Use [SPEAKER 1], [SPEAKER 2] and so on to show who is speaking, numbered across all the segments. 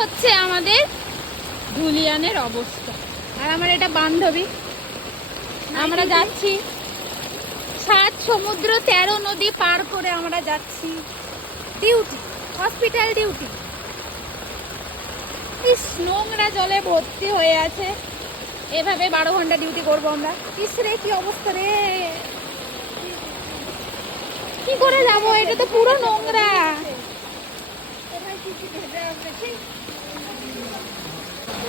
[SPEAKER 1] হচ্ছে আমাদের ধুলিয়ানের অবস্থা। আর আমার এটা বান্ধবী। আমরা যাচ্ছি সাত সমুদ্র তেরো নদী পার করে আমরা যাচ্ছি ডিউটি, হসপিটাল ডিউটি। ইস নোংরা জলে ভর্তি হয়ে আছে। এভাবে বারো ঘণ্টা ডিউটি করব আমরা। ইস রে কি অবস্থা রে? কি করে যাব? এটা তো পুরো নোংরা।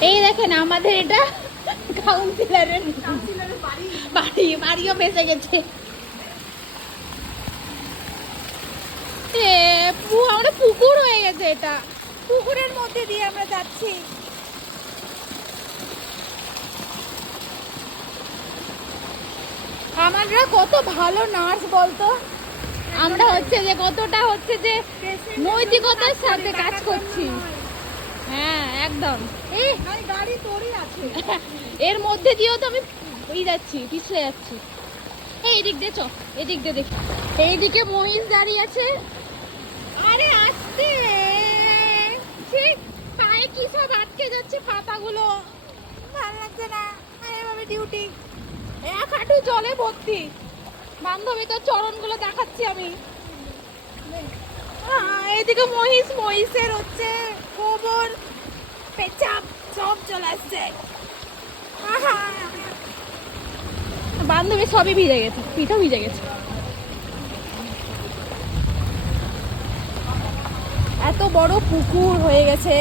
[SPEAKER 1] এই দেখেন, আমাদের এটা কাউন্সিলরের বাড়ি, বাড়িও বেঁচে গেছে। আমরা পুকুর হয়ে গেছে এটা। পুকুরের মধ্যে দিয়ে আমরা যাচ্ছি। আমারা কত ভালো নার্স বলতো? আমরা হচ্ছে যে কতটা হচ্ছে যে নৈতিকতার সাথে কাজ করছি। হ্যাঁ একদম। এই
[SPEAKER 2] গাড়ি
[SPEAKER 1] এর মধ্যে দিয়েও তো আমি এই যাচ্ছি, পিছলে যাচ্ছি। এই এদিক দিয়ে চ এদিক দিয়ে দেখি। এইদিকে মহিষ দাঁড়িয়ে আছে। আরে আসতে ঠিক পায়ে কি সব আটকে যাচ্ছে পাতাগুলো? ভালো লাগছে না। এভাবে ডিউটি এক হাঁটু জলে ভর্তি। বান্ধবী তোর চরণগুলো দেখাচ্ছি আমি। আহ, এইদিকে মহিষ মহিষের হচ্ছে গোবর পেচাপ সব চলে আসছে। বান্ধবী সবই ভিজে গেছে পিঠা ভিজে গেছে। এত বড় পুকুর হয়ে গেছে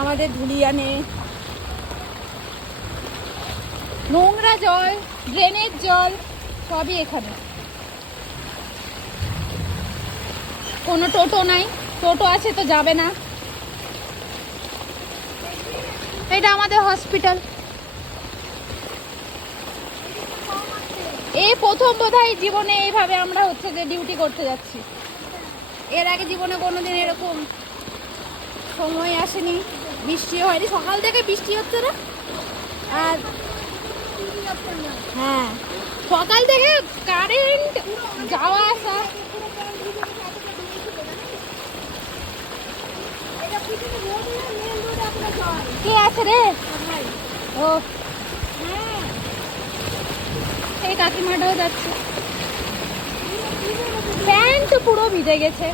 [SPEAKER 1] আমাদের ধুলিয়ানে। নোংরা জল ড্রেনের জল সবই এখানে। কোনো টোটো নাই। টোটো আছে তো যাবে না। এটা আমাদের হসপিটাল এই প্রথম বোধহয় জীবনে এইভাবে আমরা হচ্ছে যে ডিউটি করতে যাচ্ছি। এর আগে জীবনে কোনোদিন এরকম সময় আসেনি, বৃষ্টি হয়নি। সকাল থেকে বৃষ্টি হচ্ছে না। আর হ্যাঁ। সকাল থেকে কারেন্ট যাওয়া আসা। কে আছে রে? ও। এই কাকিমাটাও যাচ্ছে। প্যান্ট পুরো ভিজে গেছে।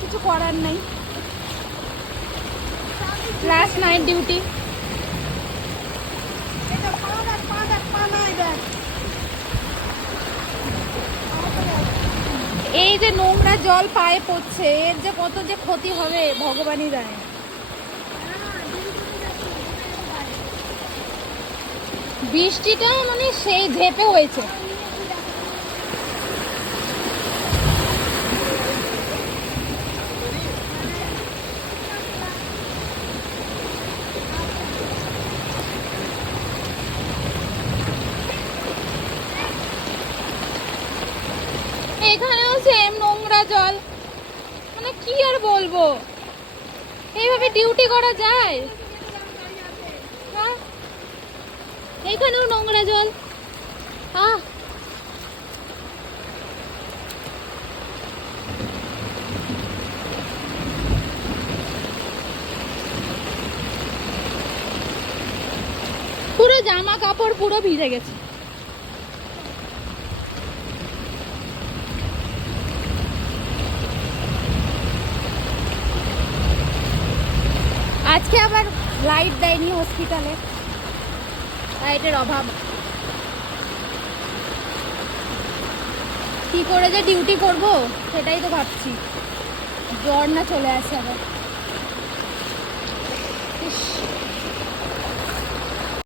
[SPEAKER 1] কিছু করার নাই। লাস্ট নাইট ডিউটি এই যে নোংরা জল পায়ে পড়ছে, এর যে কত যে ক্ষতি হবে ভগবানই জানে বৃষ্টিটা মানে সেই ঝেপে হয়েছে। এখানেও সেম নোংরা জল। মানে কি আর বলব? এইভাবে ডিউটি করা যায়? হ্যাঁ? এইখানেও নোংরা জল। আহ! পুরো জামা কাপড় পুরো ভিজে গেছে। আজকে আবার লাইট দেয়নি হসপিটালে লাইটের অভাব। কি করে যে ডিউটি করব, সেটাই তো ভাবছি। জ্বর না চলে আসে আবার।